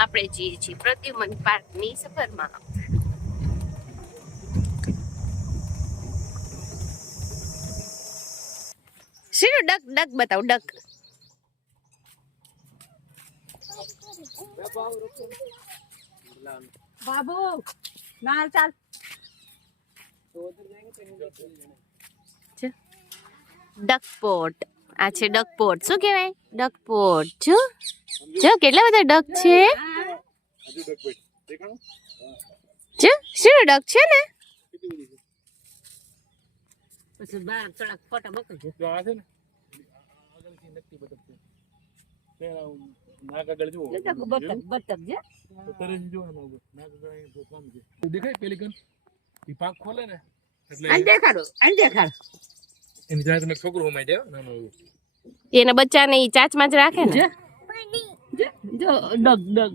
આપણે જઈએ છીએ પ્રદ્યુમન પાર્કની સફરમાં શીનું ડક ડક બતાવ ડક બાબુ ના ચાલ ડકપોટ આ છે ડકપોટ શું કહેવાય ડકપોટ જો જો કેટલા બધા ડક છે જો શીનું ડક છે ને પછી બાર થોડાક ફોટા મોકલજો જો આ છે ને આગળથી નક્કી બતક છે પેલા નાક આગળ જુઓ બતક બતક છે તો તરત જ જુઓ એમાં ઉપર. નાક આગળ અહીં તો કામ છે દેખાય પેલિકન એ પાંખ ખોલે ને એટલે આને દેખાડો આને દેખાડો એની જાત તમે છોકરો હમાઈ જાય નાનો એવું એના બચ્ચાને ઈ ચાચમાં જ રાખે ને જો જો ડગ ડગ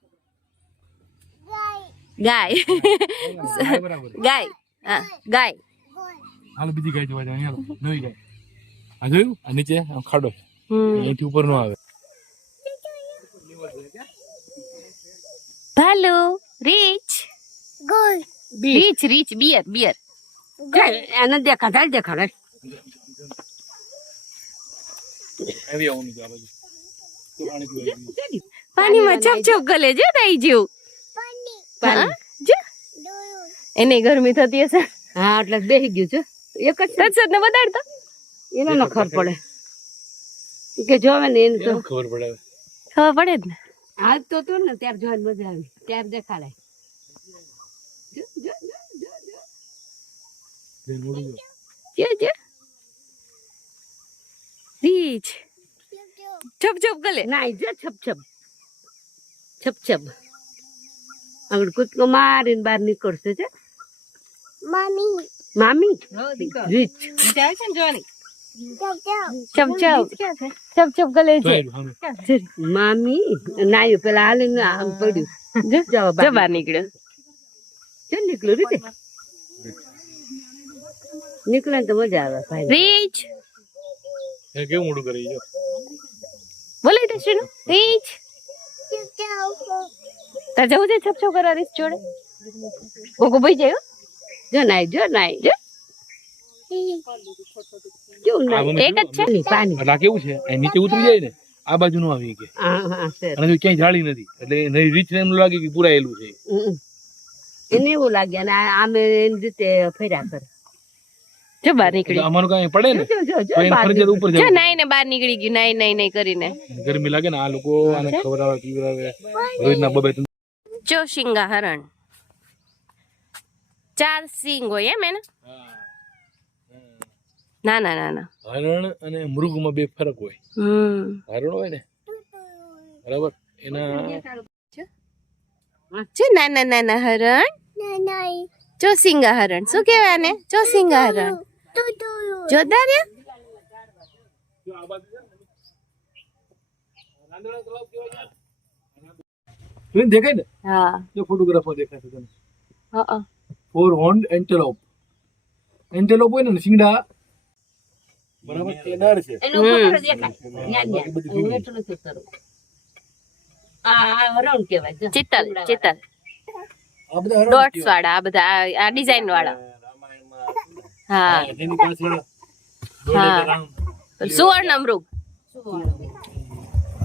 ગાય. ગાય. હા ગાય. હાલો બીજી ગાય જોવા જવાની હાલો નવી ગાય. આ જોયું? આ નીચે ખાડો. અહીંથી ઉપર નો આવે. ભાલો રીચ. ગોલ રીચ રીચ બિયર બિયર. એને દેખા થાય દેખા પાણીમાં ચપ ચપ ગલે જે થઈ જેવું. જો એને ગરમી થતી હશે હા એટલે બેસી ગયું છે એક જ છે. તત્સત ને વધારતા એને ન ખબર પડે ઈ કે જોવે ને એને તો કેમ ખબર પડે હવે? ખબર પડે જ ને હાલ તો તો ને ત્યારે જોવાની મજા આવી ત્યારે દેખાડાય જો, જો, જો, જો, જો. જે મોડું જો. જો જો રીચ ચપ ચપ ગલે ના ઈ જો છપ છપ છપ છપ આગળ કૂદકો મારીને બહાર નીકળશે છે મામી રીચ ચપ ચપ ચપ ચપ ગલે જો છે આવ્યું સામે. મામી નાયું પેલા હાલીને આમ પડ્યું જો જો જો બહાર બહાર નીકળ્યો જો નીકળ્યું રીતે નીકળે ને તો મજા આવે ભાઈ રીચ એ કેવું મોડું કરી જો બોલાય તો શીનું રીચ તાર જવું છે છપ છપ કરવા રીચ જોડે? ગોગો ભાઈ જાય જો નાય જો નાય જો. જો આ નાય મમ્મી એક જ છે? પાણી પાણી. એટલે આ કેવું છે? નીચે ઉતરી જાય ને આ બાજુ નો આવી કે. હા હા સર અને ક્યાંય જાળી નથી એટલે નહીં રીચ એમ લાગે કે પુરાયેલું છે. એને એવું લાગે અને આમે એની રીતે ફર્યા કરે. જો બહાર નીકળી. અમારું કઈ પડે ને? જો જો જો તો એને ફરજિયાત ઉપર જો નાઈ ને બહાર નીકળી ગયું નાઈ નાઈ નાઈ કરીને. ગરમી લાગે ને આ લોકો આને ખવડાવે પીવડાવે રોજના બબે ત્રણ ચોશિંગા હરણ ચાર સિંગ હોય એમ એને ના ના ના ના હરણ અને મૃગમાં બે ફરક હોય હમ હરણ હોય ને બરાબર એના જો નાના નાના હરણ ચોસિંગા હરણ શું કહેવાય આને ચોસિંગા હરણ જોરદાર રે તને દેખાય ને? હા. જો ફોટોગ્રાફમાં દેખાય છે તને. હા ફોર હોર્ન એન્ટેલોપ એન્ટેલોપ હોય ને સિંગડા બરાબર? એ નર છે. એનો ફોટો દેખાય. ન્યા, ન્યા. હું એટલું નથી કરું. આ આ હરણ કહેવાય જો. ચિત્તલ ચિત્તલ. આ બધા હરણ ડોટ્સ વાળા આ બધા આ- ડિઝાઇન વાળા. હા. એની પાસે હા. સુવર્ણ અમૃગ.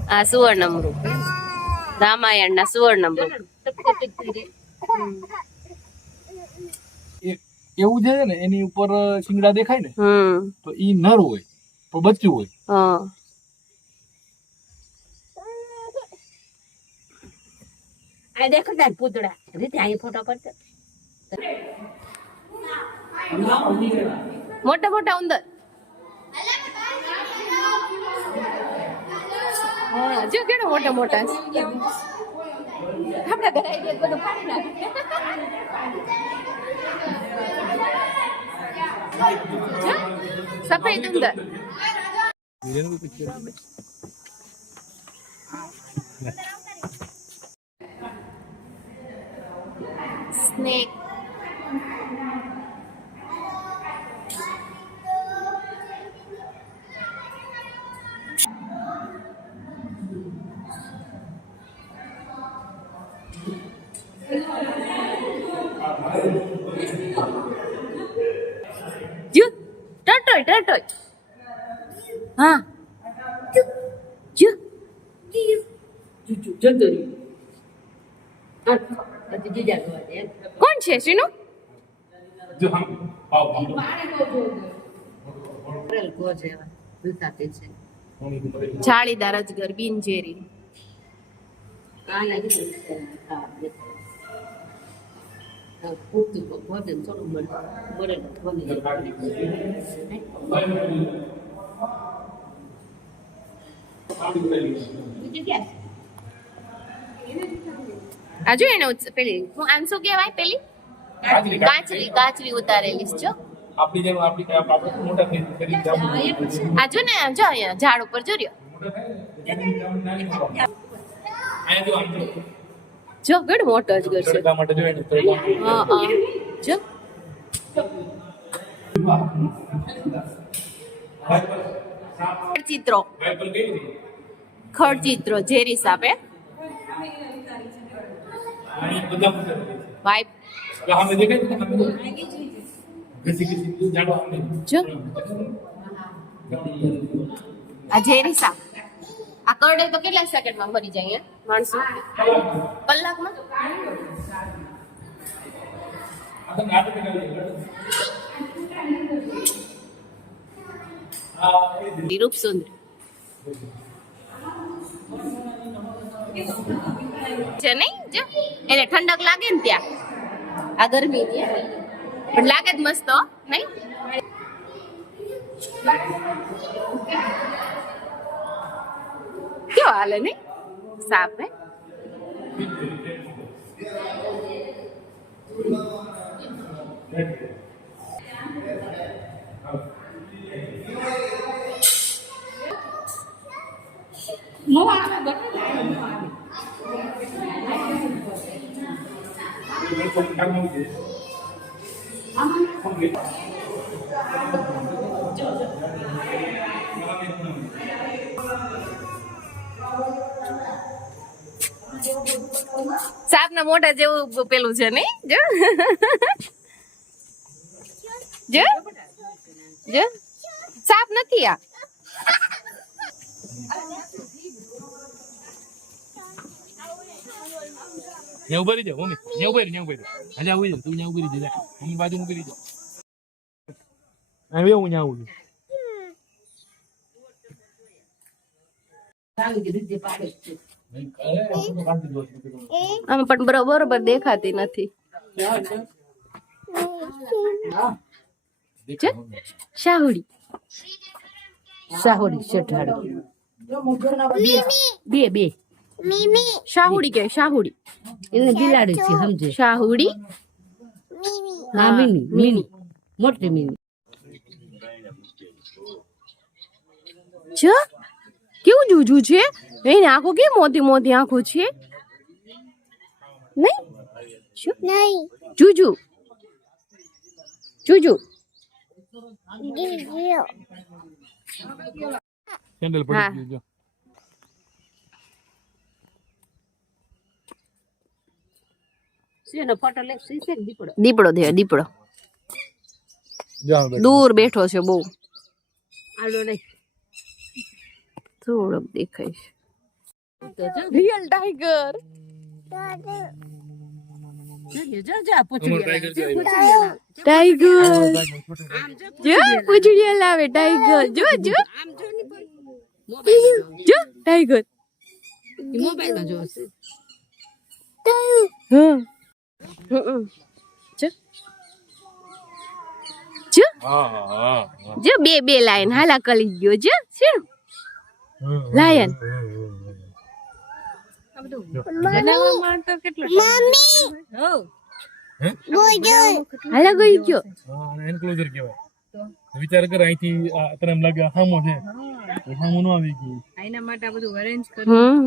આ સુવર્ણ મૃગ રામાયણના સુવર્ણ એવું છે ને એની ઉપર શિંગડા દેખાય ને હમ. તો ઈ નર હોય પણ બચ્ચું હોય. હા. આ દેખો તાર પૂતળા. રીતે અહીં ફોટો મોટા મોટા ઉંદર. હા જો કેવા મોટા મોટા છે આપણા ઘરે આવીને બધું ફાડી નાખે જો, સફેદ ઉંદર સ્નેક જો ટટોય ટટોય હા જો જતો રહ્યો હા પછી જીજા જોવા દે એમ. કોણ છે શીનું જો હમ પાવ પાવ ભરેલ ગો છે એવા. દૂધાતે છે જાળીદાર અજગર બિનઝેરી આ લાગી ગયું છે. હા, દેખાય. હા, પૂરતું ભોજન થોડું મળે મળેલું બની જાય. બીજું ક્યાં છે? આ જો એને ઉત્સ- પેલી હું આમ શું કહેવાય પેલી કાચરી કાચરી ઉતારેલી છે જો આપણી જેમ આપણી આપણે તો મોટા થઈ કરી જામું આ જો ને જો અહીંયા ઝાડ ઉપર જો રહ્યો અહીંયા જો આમ જો જો ગઢ મોટો અજગર છે તડકા માટે જોઈએ ને તડકા હા હા જો ચિત્રો વાઇપર કઈ રીતે ખડ ચિત્રો ઝેરી સાપે અહીંયા બધા પૂછે વાઇપ સામે દેખાય છે ને સામે ઘસી ઘસી જાડો સામે જો આ ઝેરી સાપ આ કરડે તો કેટલા સેકન્ડમાં મરી જાય હે માણસો કલાકમાં આ તો નાટક કરી આ એ રૂપ સુંદર છે નહીં જો એને ઠંડક લાગે ને ત્યાં આ ગરમી ની પણ લાગે જ મસ્ત હો, નહીં పాలని సాపే నువ్వు ఆమె గొప్ప સાપ ના મોટા જેવું પેલું છે નઈ જો. સાપ નથી આ. ન્યા ઉભરી જા મમ્મી. ન્યા ઉભરી ન્યા ઉભરી હાલે તું ન્યા ઉભરી બાજુ ઉભરી જા હવે હું ન્યા ઊભી આમ પણ બરો- બરોબર દેખાતી નથી છે? શાહુડી સાહોડી શેઠાડી બે બે શાહુડી કે શાહુડી એને બિલાડી છે સમજે શાહુડી હા મીની મીની મોટી મીની છે કેવું જુજુ છે એની આંખો કેમ મોટી મોટી આંખો છે નહીં શું જુજુ જુજુ કેન્ડલ હા. પડી ગયું જો શેનો ફોટો લે શી છે કે દીપડો દીપડો દે દીપડો જાઓ બેટા. દૂર બેઠો છે બહુ આલો નહીં થોડોક દેખાય છે તો જો રિયલ ટાઈગર જો જો જો પૂછડી અમારો tiger જો છે. પૂછડી આલા. ટાઈગર આમ જો જો પૂછડી લાવે ટાઈગર જો જો આમ જો ની પણ મોબાઈલ જો ટાઈગર મોબાઈલ માં જો છે હમ હમ. જો જો હા હા હા જો બે બે લાઈન હાલા કરી ગયો જો શું લાયન હાલા વિચાર કર અહીંથી તને એમ લાગે હામો છે. આવી ગયું. આઈના માટે આ બધું અરેન્જ કર્યું